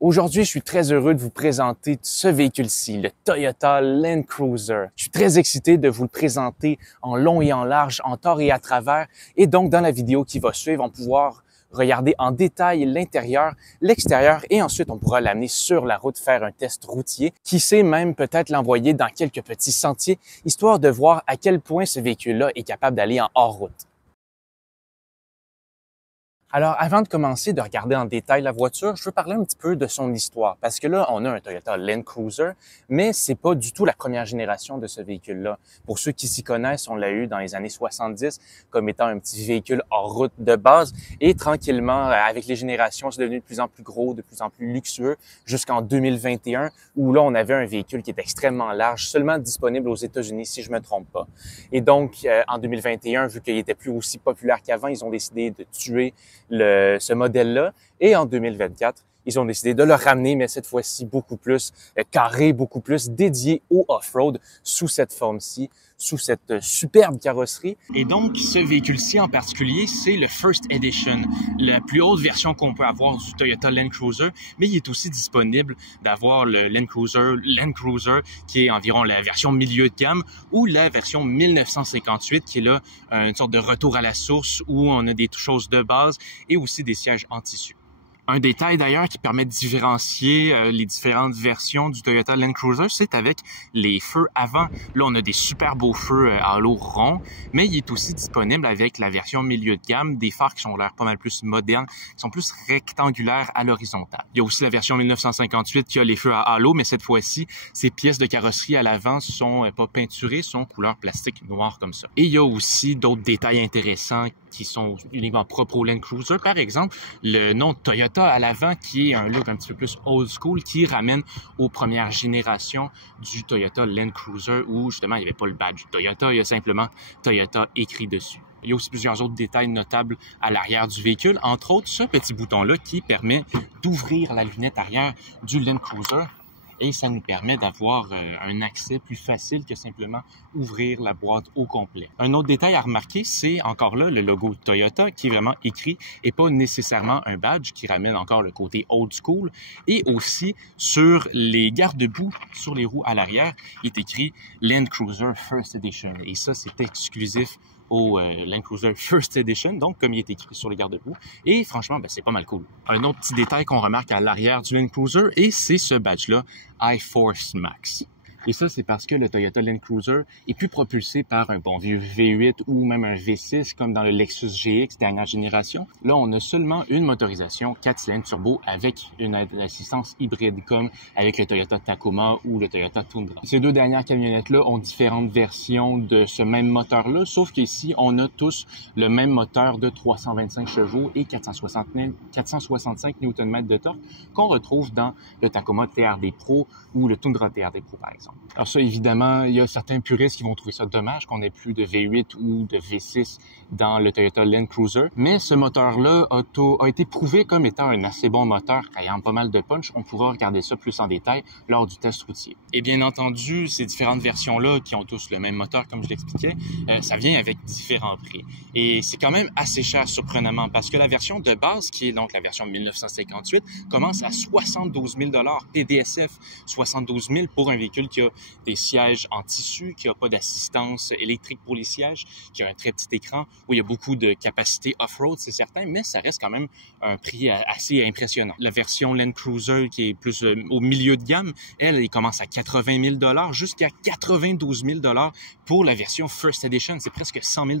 Aujourd'hui, je suis très heureux de vous présenter ce véhicule-ci, le Toyota Land Cruiser. Je suis très excité de vous le présenter en long et en large, en tort et à travers. Et donc, dans la vidéo qui va suivre, on va pouvoir regarder en détail l'intérieur, l'extérieur et ensuite on pourra l'amener sur la route, faire un test routier. Qui sait même peut-être l'envoyer dans quelques petits sentiers, histoire de voir à quel point ce véhicule-là est capable d'aller en hors-route. Alors, avant de commencer de regarder en détail la voiture, je veux parler un petit peu de son histoire. Parce que là, on a un Toyota Land Cruiser, mais c'est pas du tout la première génération de ce véhicule-là. Pour ceux qui s'y connaissent, on l'a eu dans les années 70 comme étant un petit véhicule hors route de base. Et tranquillement, avec les générations, c'est devenu de plus en plus gros, de plus en plus luxueux, jusqu'en 2021, où là, on avait un véhicule qui est extrêmement large, seulement disponible aux États-Unis, si je me trompe pas. Et donc, en 2021, vu qu'il était plus aussi populaire qu'avant, ils ont décidé de tuer ce modèle-là. Et en 2024, ils ont décidé de le ramener, mais cette fois-ci beaucoup plus carré, beaucoup plus dédié au off-road sous cette forme-ci, sous cette superbe carrosserie. Et donc, ce véhicule-ci en particulier, c'est le First Edition, la plus haute version qu'on peut avoir du Toyota Land Cruiser, mais il est aussi disponible d'avoir le Land Cruiser, qui est environ la version milieu de gamme, ou la version 1958, qui est là une sorte de retour à la source, où on a des choses de base et aussi des sièges en tissu. Un détail d'ailleurs qui permet de différencier les différentes versions du Toyota Land Cruiser, c'est avec les feux avant. Là, on a des super beaux feux halo ronds, mais il est aussi disponible avec la version milieu de gamme, des phares qui ont l'air pas mal plus modernes, qui sont plus rectangulaires à l'horizontale. Il y a aussi la version 1958 qui a les feux à halo, mais cette fois-ci, ces pièces de carrosserie à l'avant sont pas peinturées, sont couleur plastique noire comme ça. Et il y a aussi d'autres détails intéressants qui sont uniquement propres au Land Cruiser. Par exemple, le nom Toyota à l'avant qui est un look un petit peu plus old school qui ramène aux premières générations du Toyota Land Cruiser où justement il n'y avait pas le badge Toyota, il y a simplement Toyota écrit dessus. Il y a aussi plusieurs autres détails notables à l'arrière du véhicule, entre autres ce petit bouton-là qui permet d'ouvrir la lunette arrière du Land Cruiser. Et ça nous permet d'avoir un accès plus facile que simplement ouvrir la boîte au complet. Un autre détail à remarquer, c'est encore là le logo Toyota qui est vraiment écrit et pas nécessairement un badge qui ramène encore le côté old school. Et aussi sur les garde-boue, sur les roues à l'arrière, il est écrit Land Cruiser First Edition. Et ça, c'est exclusif au Land Cruiser First Edition, donc comme il est écrit sur les garde-boue. Et franchement, c'est pas mal cool. Un autre petit détail qu'on remarque à l'arrière du Land Cruiser, et c'est ce badge-là, iForce Max. Et ça, c'est parce que le Toyota Land Cruiser est plus propulsé par un bon vieux V8 ou même un V6 comme dans le Lexus GX dernière génération. Là, on a seulement une motorisation 4 cylindres turbo avec une assistance hybride comme avec le Toyota Tacoma ou le Toyota Tundra. Ces deux dernières camionnettes-là ont différentes versions de ce même moteur-là, sauf qu'ici, on a tous le même moteur de 325 chevaux et 465 Nm de torque qu'on retrouve dans le Tacoma TRD Pro ou le Tundra TRD Pro, par exemple. Alors ça, évidemment, il y a certains puristes qui vont trouver ça dommage qu'on ait plus de V8 ou de V6 dans le Toyota Land Cruiser, mais ce moteur-là a été prouvé comme étant un assez bon moteur, ayant pas mal de punch. On pourra regarder ça plus en détail lors du test routier. Et bien entendu, ces différentes versions-là, qui ont tous le même moteur, comme je l'expliquais, ça vient avec différents prix. Et c'est quand même assez cher, surprenamment, parce que la version de base, qui est donc la version 1958, commence à 72 000 PDSF, 72 000 pour un véhicule qui a des sièges en tissu, qui n'a pas d'assistance électrique pour les sièges, qui a un très petit écran, où il y a beaucoup de capacité off-road, c'est certain, mais ça reste quand même un prix assez impressionnant. La version Land Cruiser, qui est plus au milieu de gamme, elle commence à 80 000 jusqu'à 92 000 pour la version First Edition. C'est presque 100 000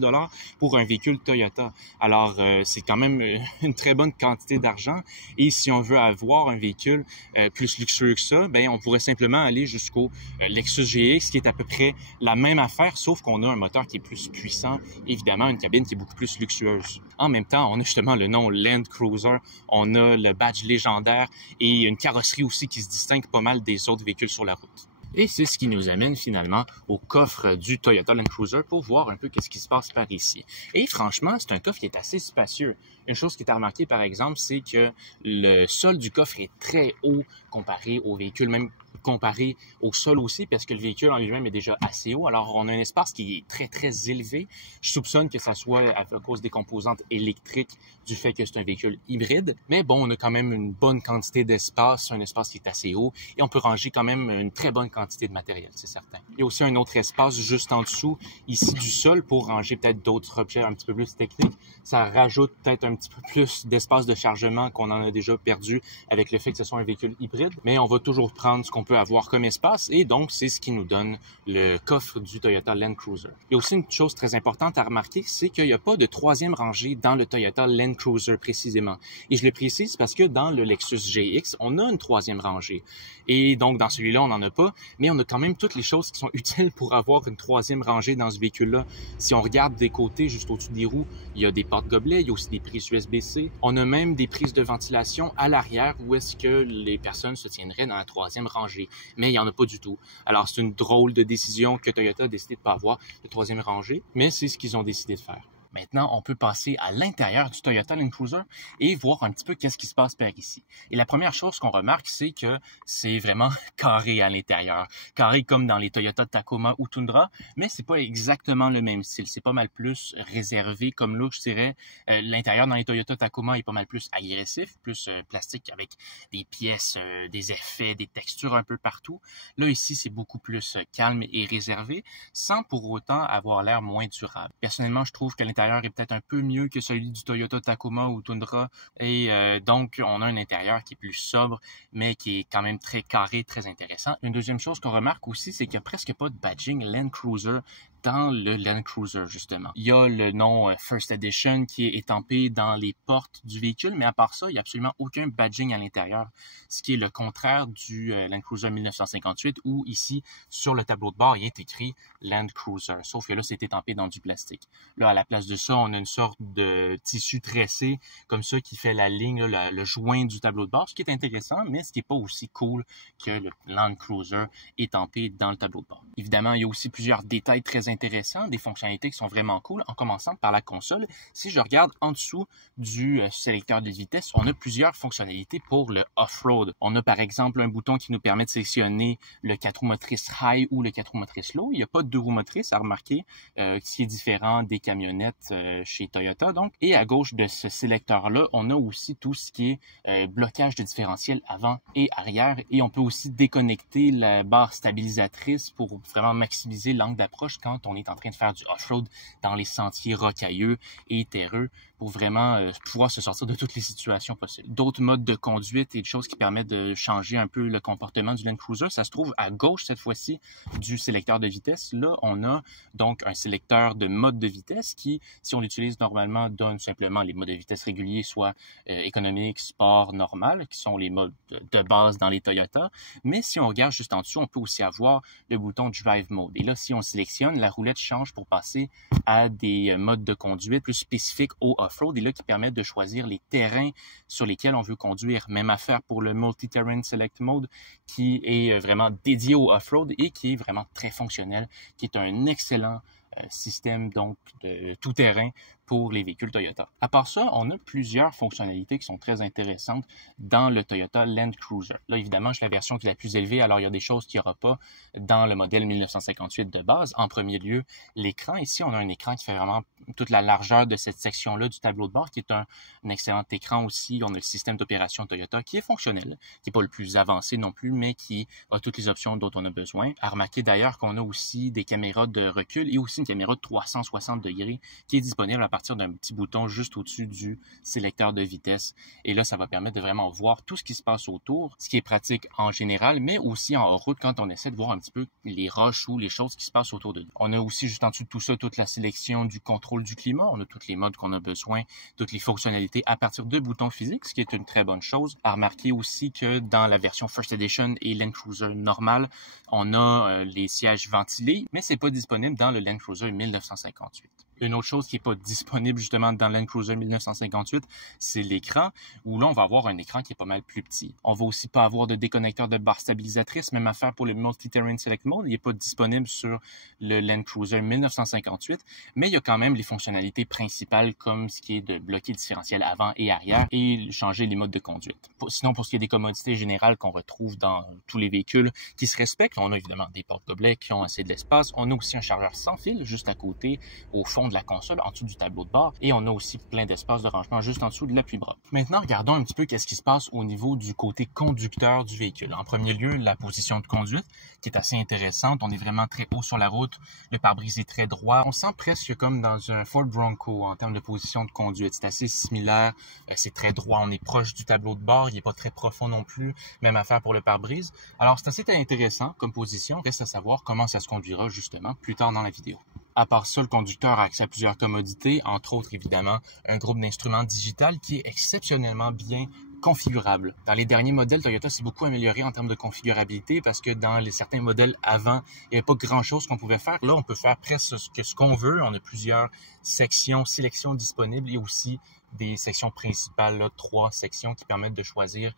pour un véhicule Toyota. Alors, c'est quand même une très bonne quantité d'argent. Et si on veut avoir un véhicule plus luxueux que ça, on pourrait simplement aller jusqu'au Lexus GX, qui est à peu près la même affaire, sauf qu'on a un moteur qui est plus puissant, évidemment, une cabine qui est beaucoup plus luxueuse. En même temps, on a justement le nom Land Cruiser, on a le badge légendaire et une carrosserie aussi qui se distingue pas mal des autres véhicules sur la route. Et c'est ce qui nous amène finalement au coffre du Toyota Land Cruiser pour voir un peu qu'est-ce qui se passe par ici. Et franchement, c'est un coffre qui est assez spacieux. Une chose qui est à remarquer, par exemple, c'est que le sol du coffre est très haut comparé aux véhicules même comparé au sol aussi, parce que le véhicule en lui-même est déjà assez haut. Alors, on a un espace qui est très, très élevé. Je soupçonne que ça soit à cause des composantes électriques du fait que c'est un véhicule hybride. Mais bon, on a quand même une bonne quantité d'espace, un espace qui est assez haut, et on peut ranger quand même une très bonne quantité de matériel, c'est certain. Il y a aussi un autre espace juste en dessous, ici du sol, pour ranger peut-être d'autres objets un petit peu plus techniques. Ça rajoute peut-être un petit peu plus d'espace de chargement qu'on en a déjà perdu avec le fait que ce soit un véhicule hybride. Mais on va toujours prendre ce qu'on peut avoir comme espace, et donc c'est ce qui nous donne le coffre du Toyota Land Cruiser. Il y a aussi une chose très importante à remarquer, c'est qu'il n'y a pas de troisième rangée dans le Toyota Land Cruiser précisément. Et je le précise parce que dans le Lexus GX, on a une troisième rangée. Et donc dans celui-là, on n'en a pas, mais on a quand même toutes les choses qui sont utiles pour avoir une troisième rangée dans ce véhicule-là. Si on regarde des côtés, juste au-dessus des roues, il y a des porte-gobelets, il y a aussi des prises USB-C. On a même des prises de ventilation à l'arrière où est-ce que les personnes se tiendraient dans la troisième rangée. Mais il n'y en a pas du tout. Alors c'est une drôle de décision que Toyota a décidé de ne pas avoir de troisième rangée, mais c'est ce qu'ils ont décidé de faire. Maintenant, on peut passer à l'intérieur du Toyota Land Cruiser et voir un petit peu qu'est-ce qui se passe par ici. Et la première chose qu'on remarque, c'est que c'est vraiment carré à l'intérieur. Carré comme dans les Toyota Tacoma ou Tundra, mais c'est pas exactement le même style. C'est pas mal plus réservé comme look, je dirais. L'intérieur dans les Toyota Tacoma est pas mal plus agressif, plus plastique avec des pièces, des effets, des textures un peu partout. Là, ici, c'est beaucoup plus calme et réservé, sans pour autant avoir l'air moins durable. Personnellement, je trouve que l'intérieur est peut-être un peu mieux que celui du Toyota Tacoma ou Tundra, et donc on a un intérieur qui est plus sobre, mais qui est quand même très carré, très intéressant. Une deuxième chose qu'on remarque aussi, c'est qu'il n'y a presque pas de badging Land Cruiser dans le Land Cruiser, justement. Il y a le nom First Edition qui est étampé dans les portes du véhicule, mais à part ça, il n'y a absolument aucun badging à l'intérieur, ce qui est le contraire du Land Cruiser 1958, où ici, sur le tableau de bord, il est écrit Land Cruiser, sauf que là, c'est étampé dans du plastique. Là, à la place de ça, on a une sorte de tissu tressé, comme ça, qui fait la ligne, là, le joint du tableau de bord, ce qui est intéressant, mais ce qui n'est pas aussi cool que le Land Cruiser étampé dans le tableau de bord. Évidemment, il y a aussi plusieurs détails très intéressants, des fonctionnalités qui sont vraiment cool, en commençant par la console. Si je regarde en dessous du sélecteur de vitesse, on a plusieurs fonctionnalités pour le off-road. On a par exemple un bouton qui nous permet de sélectionner le 4 roues motrices high ou le 4 roues motrices low. Il n'y a pas de 2 roues motrices à remarquer, qui est différent des camionnettes chez Toyota. Donc, et à gauche de ce sélecteur-là, on a aussi tout ce qui est blocage de différentiel avant et arrière, et on peut aussi déconnecter la barre stabilisatrice pour vraiment maximiser l'angle d'approche quand on est en train de faire du off-road dans les sentiers rocailleux et terreux, pour vraiment pouvoir se sortir de toutes les situations possibles. D'autres modes de conduite et des choses qui permettent de changer un peu le comportement du Land Cruiser, ça se trouve à gauche cette fois-ci du sélecteur de vitesse. Là, on a donc un sélecteur de mode de vitesse qui, si on l'utilise normalement, donne simplement les modes de vitesse réguliers, soit économique, sport, normal, qui sont les modes de base dans les Toyota. Mais si on regarde juste en dessous, on peut aussi avoir le bouton Drive Mode. Et là, si on sélectionne, la roulette change pour passer à des modes de conduite plus spécifiques au off-road, et là qui permettent de choisir les terrains sur lesquels on veut conduire. Même affaire pour le Multi-Terrain Select Mode, qui est vraiment dédié au off-road et qui est vraiment très fonctionnel, qui est un excellent système donc de tout-terrain pour les véhicules Toyota. À part ça, on a plusieurs fonctionnalités qui sont très intéressantes dans le Toyota Land Cruiser. Là, évidemment, c'est la version qui est la plus élevée, alors il y a des choses qu'il n'y aura pas dans le modèle 1958 de base. En premier lieu, l'écran. Ici, on a un écran qui fait vraiment toute la largeur de cette section-là du tableau de bord, qui est un excellent écran aussi. On a le système d'opération Toyota qui est fonctionnel, qui n'est pas le plus avancé non plus, mais qui a toutes les options dont on a besoin. À remarquer d'ailleurs qu'on a aussi des caméras de recul et aussi une caméra de 360 degrés qui est disponible à partir d'un petit bouton juste au-dessus du sélecteur de vitesse. Et là, ça va permettre de vraiment voir tout ce qui se passe autour, ce qui est pratique en général, mais aussi en route quand on essaie de voir un petit peu les roches ou les choses qui se passent autour de nous. On a aussi juste en dessous de tout ça toute la sélection du contrôle du climat. On a tous les modes qu'on a besoin, toutes les fonctionnalités à partir de boutons physiques, ce qui est une très bonne chose. À remarquer aussi que dans la version First Edition et Land Cruiser normal, on a les sièges ventilés, mais c'est pas disponible dans le Land Cruiser 1958. Une autre chose qui n'est pas disponible justement dans Land Cruiser 1958, c'est l'écran, où là, on va avoir un écran qui est pas mal plus petit. On va aussi pas avoir de déconnecteur de barre stabilisatrice, même affaire pour le Multi-Terrain Select Mode, il n'est pas disponible sur le Land Cruiser 1958, mais il y a quand même les fonctionnalités principales comme ce qui est de bloquer le différentiel avant et arrière et changer les modes de conduite. Sinon, pour ce qui est des commodités générales qu'on retrouve dans tous les véhicules qui se respectent, on a évidemment des porte-gobelets qui ont assez de l'espace, on a aussi un chargeur sans fil juste à côté, au fond de la console, en dessous du tableau de bord, et on a aussi plein d'espace de rangement juste en dessous de l'appui-bras. Maintenant, regardons un petit peu qu'est-ce qui se passe au niveau du côté conducteur du véhicule. En premier lieu, la position de conduite, qui est assez intéressante. On est vraiment très haut sur la route, le pare-brise est très droit. On sent presque comme dans un Ford Bronco en termes de position de conduite. C'est assez similaire, c'est très droit, on est proche du tableau de bord, il n'est pas très profond non plus, même affaire pour le pare-brise. Alors, c'est assez intéressant comme position, reste à savoir comment ça se conduira justement plus tard dans la vidéo. À part ça, le conducteur a accès à plusieurs commodités, entre autres évidemment un groupe d'instruments digital qui est exceptionnellement bien configurable. Dans les derniers modèles, Toyota s'est beaucoup amélioré en termes de configurabilité parce que dans certains modèles avant, il n'y avait pas grand-chose qu'on pouvait faire. Là, on peut faire presque ce qu'on veut. On a plusieurs sélections disponibles et aussi des sections principales, là, 3 sections qui permettent de choisir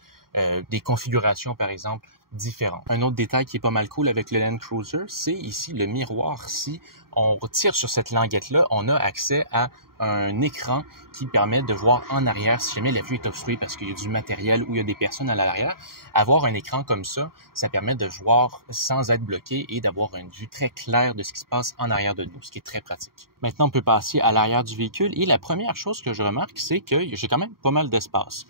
des configurations, par exemple, différentes. Un autre détail qui est pas mal cool avec le Land Cruiser, c'est ici le miroir. Si on retire sur cette languette-là, on a accès à un écran qui permet de voir en arrière si jamais la vue est obstruée parce qu'il y a du matériel ou il y a des personnes à l'arrière. Avoir un écran comme ça permet de voir sans être bloqué et d'avoir une vue très claire de ce qui se passe en arrière de nous, ce qui est très pratique. Maintenant, on peut passer à l'arrière du véhicule et la première chose que je remarque, c'est que j'ai quand même pas mal d'espace.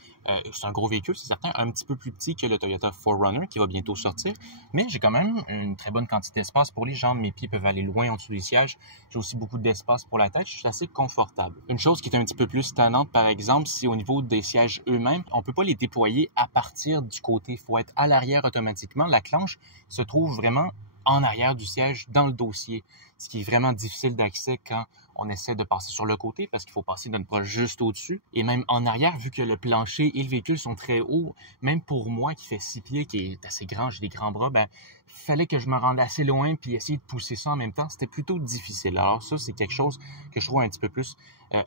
C'est un gros véhicule, c'est certain, un petit peu plus petit que le Toyota 4Runner qui va bientôt sortir, mais j'ai quand même une très bonne quantité d'espace pour les jambes. Mes pieds peuvent aller loin en dessous des sièges. J'ai aussi beaucoup d'espace pour la tête. Je suis assez confortable. Une chose qui est un petit peu plus tannante, par exemple, c'est au niveau des sièges eux-mêmes. On peut pas les déployer à partir du côté. Il faut être à l'arrière automatiquement. La clenche se trouve vraiment en arrière du siège dans le dossier, ce qui est vraiment difficile d'accès quand on essaie de passer sur le côté parce qu'il faut passer notre bras juste au-dessus. Et même en arrière, vu que le plancher et le véhicule sont très hauts, même pour moi qui fait 6 pieds, qui est assez grand, j'ai des grands bras, fallait que je me rende assez loin puis essayer de pousser ça en même temps. C'était plutôt difficile. Alors ça, c'est quelque chose que je trouve un petit peu plus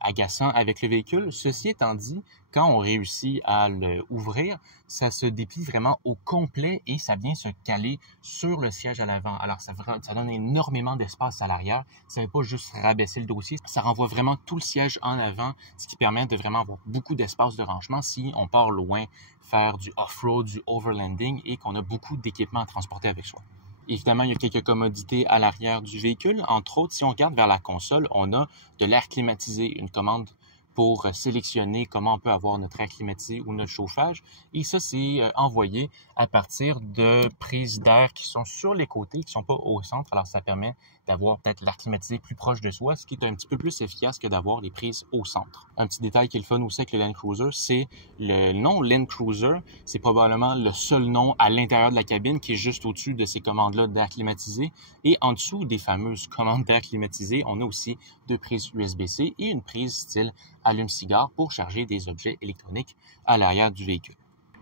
agaçant avec le véhicule. Ceci étant dit, quand on réussit à l'ouvrir, ça se déplie vraiment au complet et ça vient se caler sur le siège à l'avant. Alors ça donne énormément d'espace à l'arrière. Ça ne veut pas juste rabaisser le dossier, ça renvoie vraiment tout le siège en avant, ce qui permet de vraiment avoir beaucoup d'espace de rangement si on part loin, faire du off-road, du overlanding et qu'on a beaucoup d'équipements à transporter avec soi. Évidemment, il y a quelques commodités à l'arrière du véhicule. Entre autres, si on regarde vers la console, on a de l'air climatisé, une commande pour sélectionner comment on peut avoir notre air climatisé ou notre chauffage. Et ça, c'est envoyé à partir de prises d'air qui sont sur les côtés, qui ne sont pas au centre. Alors, ça permet d'avoir peut-être l'air climatisé plus proche de soi, ce qui est un petit peu plus efficace que d'avoir les prises au centre. Un petit détail qui est le fun aussi avec le Land Cruiser, c'est le nom Land Cruiser. C'est probablement le seul nom à l'intérieur de la cabine qui est juste au-dessus de ces commandes-là d'air climatisé. Et en dessous des fameuses commandes d'air climatisé, on a aussi 2 prises USB-C et une prise style allume-cigare pour charger des objets électroniques à l'arrière du véhicule.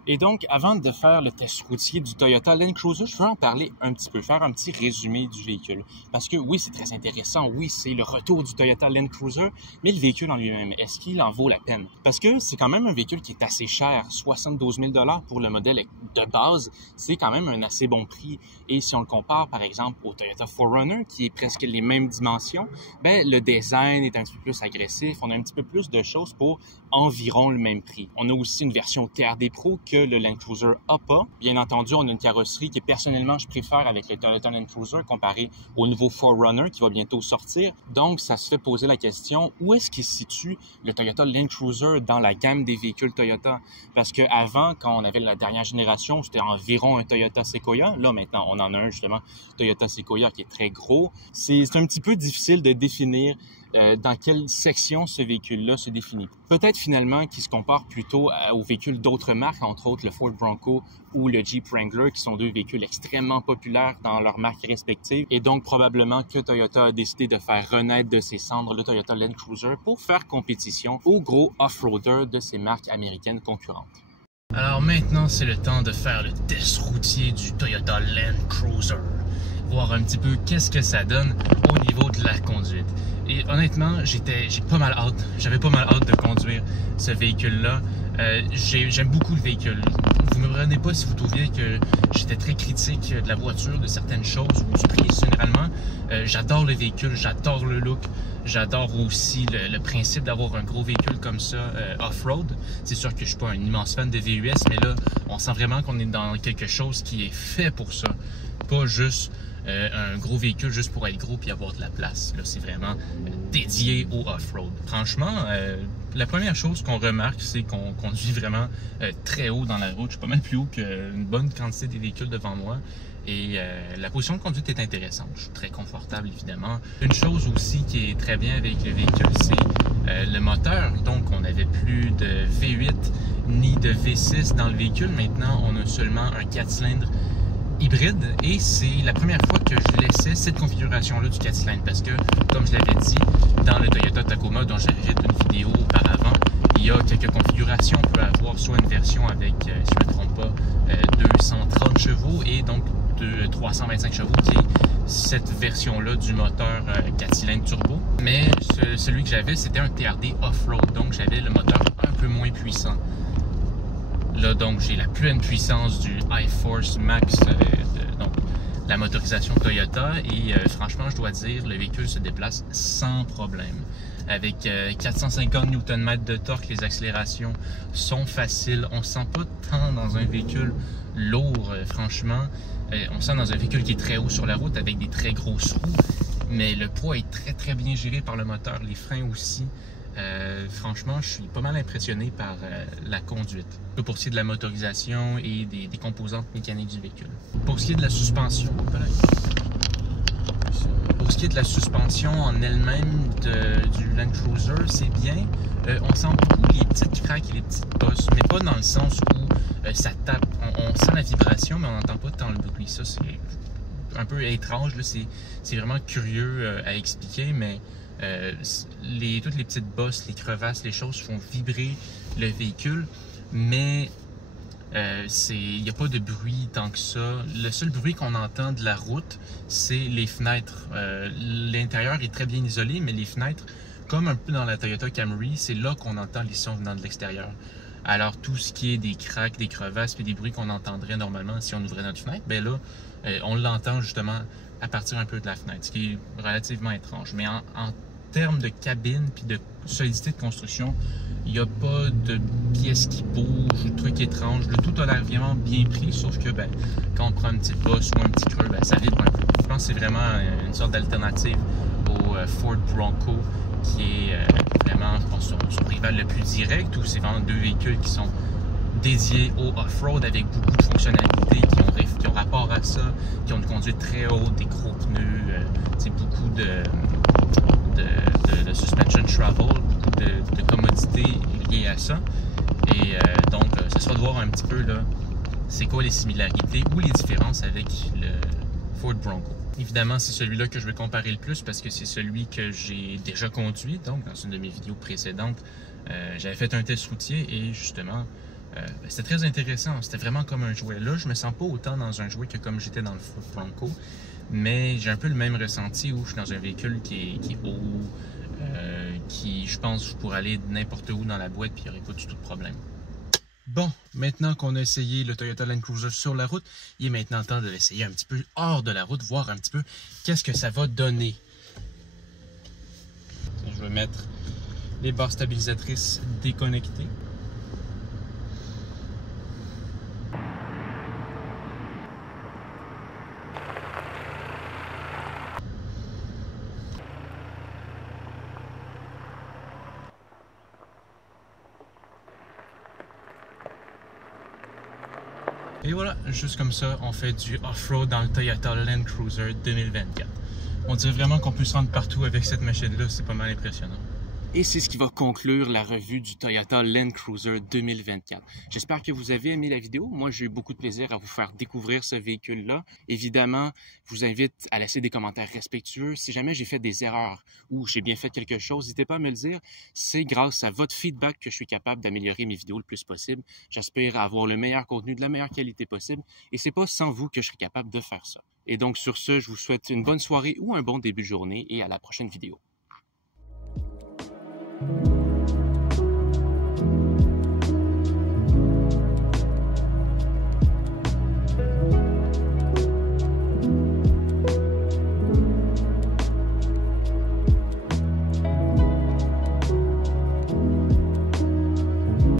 Et donc, avant de faire le test routier du Toyota Land Cruiser, je veux en parler un petit peu, faire un petit résumé du véhicule. Parce que oui, c'est très intéressant, oui, c'est le retour du Toyota Land Cruiser, mais le véhicule en lui-même, est-ce qu'il en vaut la peine? Parce que c'est quand même un véhicule qui est assez cher, 72 000 $ pour le modèle de base, c'est quand même un assez bon prix. Et si on le compare, par exemple, au Toyota 4Runner, qui est presque les mêmes dimensions, le design est un petit peu plus agressif, on a un petit peu plus de choses pour environ le même prix. On a aussi une version TRD Pro que le Land Cruiser n'a pas. Bien entendu, on a une carrosserie qui, personnellement, je préfère avec le Toyota Land Cruiser comparé au nouveau 4Runner qui va bientôt sortir. Donc, ça se fait poser la question, où est-ce qu'il se situe le Toyota Land Cruiser dans la gamme des véhicules Toyota? Parce qu'avant, quand on avait la dernière génération, c'était environ un Toyota Sequoia. Là, maintenant, on en a un, justement, Toyota Sequoia qui est très gros. C'est un petit peu difficile de définir dans quelle section ce véhicule-là se définit. Peut-être finalement qu'il se compare plutôt aux véhicules d'autres marques, entre autres le Ford Bronco ou le Jeep Wrangler, qui sont 2 véhicules extrêmement populaires dans leurs marques respectives. Et donc probablement que Toyota a décidé de faire renaître de ses cendres le Toyota Land Cruiser pour faire compétition aux gros off-roaders de ces marques américaines concurrentes. Alors maintenant, c'est le temps de faire le test routier du Toyota Land Cruiser. voir un petit peu qu'est-ce que ça donne au niveau de la conduite. Et honnêtement, j'avais pas mal hâte de conduire ce véhicule-là. J'aime beaucoup le véhicule. Vous me prenez pas si vous trouviez que j'étais très critique de la voiture, de certaines choses, ou du prix généralement. J'adore le véhicule, j'adore le look, j'adore aussi le principe d'avoir un gros véhicule comme ça off-road. C'est sûr que je suis pas un immense fan de VUS, mais là, on sent vraiment qu'on est dans quelque chose qui est fait pour ça. Pas juste un gros véhicule juste pour être gros et avoir de la place. Là, c'est vraiment dédié au off-road. Franchement, la première chose qu'on remarque, c'est qu'on conduit vraiment très haut dans la route. Je suis pas mal plus haut qu'une bonne quantité des véhicules devant moi. Et la position de conduite est intéressante. Je suis très confortable, évidemment. Une chose aussi qui est très bien avec le véhicule, c'est le moteur. Donc, on n'avait plus de V8 ni de V6 dans le véhicule. Maintenant, on a seulement un 4 cylindres hybride, et c'est la première fois que je laissais cette configuration-là du 4 cylindres parce que, comme je l'avais dit, dans le Toyota Tacoma dont j'avais fait une vidéo auparavant, il y a quelques configurations. On peut avoir soit une version avec, si je ne me trompe pas, 230 chevaux et donc 325 chevaux, qui est cette version-là du moteur 4 cylindres turbo. Mais celui que j'avais, c'était un TRD off-road, donc j'avais le moteur un peu moins puissant. Là, donc, j'ai la pleine puissance du iForce Max, donc la motorisation Toyota. Et franchement, je dois dire, le véhicule se déplace sans problème. Avec 450 Nm de torque, les accélérations sont faciles. On ne se sent pas tant dans un véhicule lourd, franchement. On se sent dans un véhicule qui est très haut sur la route avec des très grosses roues. Mais le poids est très, très bien géré par le moteur. Les freins aussi. Franchement, je suis pas mal impressionné par la conduite. Pour ce qui est de la motorisation et des composantes mécaniques du véhicule. Pour ce qui est de la suspension, en elle-même du Land Cruiser, c'est bien. On sent beaucoup les petites craques et les petites bosses, mais pas dans le sens où ça tape. On sent la vibration, mais on n'entend pas tant le bruit. Ça, c'est un peu étrange. C'est vraiment curieux à expliquer, mais toutes les petites bosses, les crevasses, les choses font vibrer le véhicule, mais il n'y a pas de bruit tant que ça. Le seul bruit qu'on entend de la route, c'est les fenêtres. L'intérieur est très bien isolé, mais les fenêtres, comme un peu dans la Toyota Camry, c'est là qu'on entend les sons venant de l'extérieur. Alors tout ce qui est des craques, des crevasses, puis des bruits qu'on entendrait normalement si on ouvrait notre fenêtre, ben là, on l'entend justement à partir un peu de la fenêtre, ce qui est relativement étrange. Mais en termes de cabine puis de solidité de construction, il n'y a pas de pièces qui bougent ou de trucs étranges. Le tout a l'air vraiment bien pris, sauf que quand on prend une petite bosse ou un petit creux, ça vibre un peu. Je pense que c'est vraiment une sorte d'alternative au Ford Bronco, qui est vraiment, je pense, son rival le plus direct, où c'est vraiment deux véhicules qui sont dédiés au off-road avec beaucoup de fonctionnalités qui ont rapport à ça, qui ont une conduite très haute, des gros pneus, beaucoup de suspension travel, beaucoup de commodités liées à ça. Et donc, ce sera de voir un petit peu là, c'est quoi les similarités ou les différences avec le Ford Bronco. Évidemment, c'est celui-là que je vais comparer le plus parce que c'est celui que j'ai déjà conduit. Donc, dans une de mes vidéos précédentes, j'avais fait un test routier et justement, c'était très intéressant. C'était vraiment comme un jouet. Là, je me sens pas autant dans un jouet que comme j'étais dans le Ford Bronco. Mais j'ai un peu le même ressenti où je suis dans un véhicule qui est haut, qui, je pense, je pourrais aller n'importe où dans la boîte puis il n'y aurait pas du tout de problème. Bon, maintenant qu'on a essayé le Toyota Land Cruiser sur la route, il est maintenant temps de l'essayer un petit peu hors de la route, voir un petit peu qu'est-ce que ça va donner. Je vais mettre les barres stabilisatrices déconnectées. Et voilà, juste comme ça, on fait du off-road dans le Toyota Land Cruiser 2024. On dirait vraiment qu'on peut se rendre partout avec cette machine-là, c'est pas mal impressionnant. Et c'est ce qui va conclure la revue du Toyota Land Cruiser 2024. J'espère que vous avez aimé la vidéo. Moi, j'ai eu beaucoup de plaisir à vous faire découvrir ce véhicule-là. Évidemment, je vous invite à laisser des commentaires respectueux. Si jamais j'ai fait des erreurs ou j'ai bien fait quelque chose, n'hésitez pas à me le dire. C'est grâce à votre feedback que je suis capable d'améliorer mes vidéos le plus possible. J'aspire à avoir le meilleur contenu de la meilleure qualité possible et c'est pas sans vous que je serai capable de faire ça. Et donc sur ce, je vous souhaite une bonne soirée ou un bon début de journée et à la prochaine vidéo.